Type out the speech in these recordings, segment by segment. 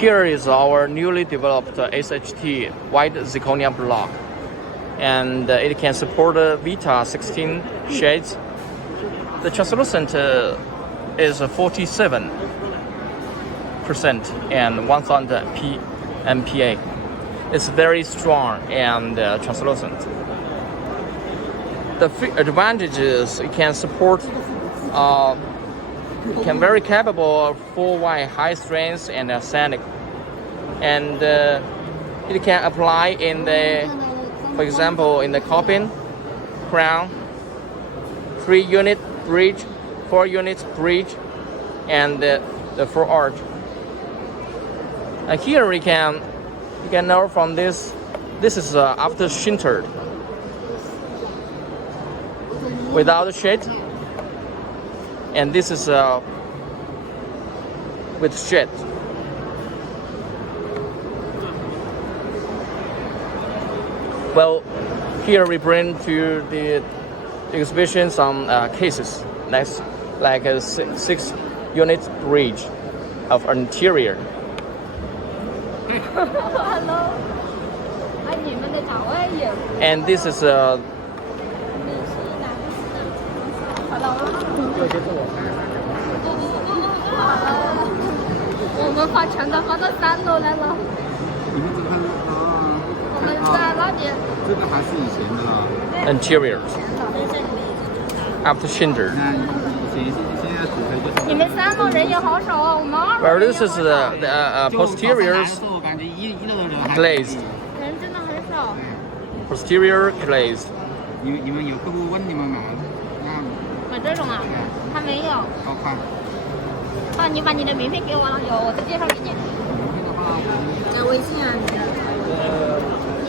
Here is our newly developed SHT white zirconia block, and it can support Vita 16 shades. The translucent is 47% and 1000 MPa. It's very strong and translucent. The advantage is it can support very capable of full white high strength and arsenic, and it can apply in for example, in the coffin, crown, 3-unit bridge, 4-unit bridge, and the full arch. And here you can know from this is after sintered, without shade, and this is with shade. Well, here we bring to the exhibition some cases, like a 6-unit bridge of interior. Hello. And this is interiors after sintered. Well, this is the posteriors glazed. Posterior glazed. 你们有客户问你们买这种啊，他没有。好看。啊，你把你的名片给我了，有，我再介绍给你。加微信啊，你的。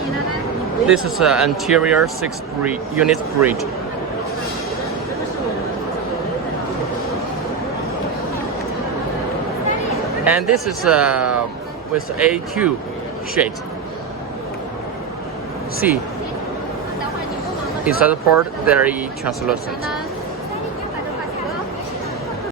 你的呢 This is an interior 6-unit bridge. And this is with A2 shade. See, inside the port very translucent.